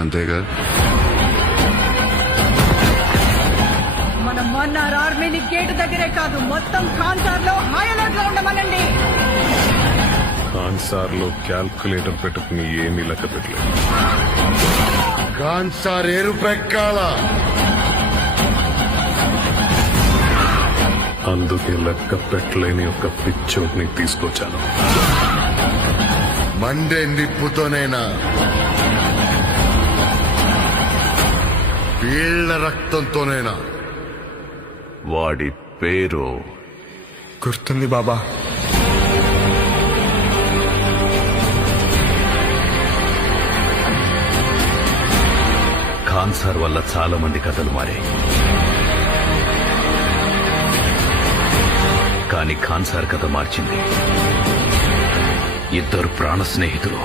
అంతేగా? మన మన్నార్ ఆర్మీని గేటు దగ్గరే కాదు మొత్తం ఖాన్సార్ లో హై అలర్ట్ లో ఉండమనండి. ఖాన్సార్ లో క్యాల్కులేటర్ పెట్టుకుని ఏమీ లెక్క పెట్టలేదు. కాన్సార్ ఎరుపెక్కాల. అందుకే లెక్క పెట్టలేని ఒక పిచ్చోడ్ని తీసుకొచ్చాను. మండే నిప్పుతోనైనా వీళ్ల రక్తంతోనైనా. వాడి పేరు గుర్తుంది బాబా. ఖాన్సార్ వల్ల చాలా మంది కథలు మారాయి. కానీ ఖాన్సార్ కథ మార్చింది ఇద్దరు ప్రాణ స్నేహితులు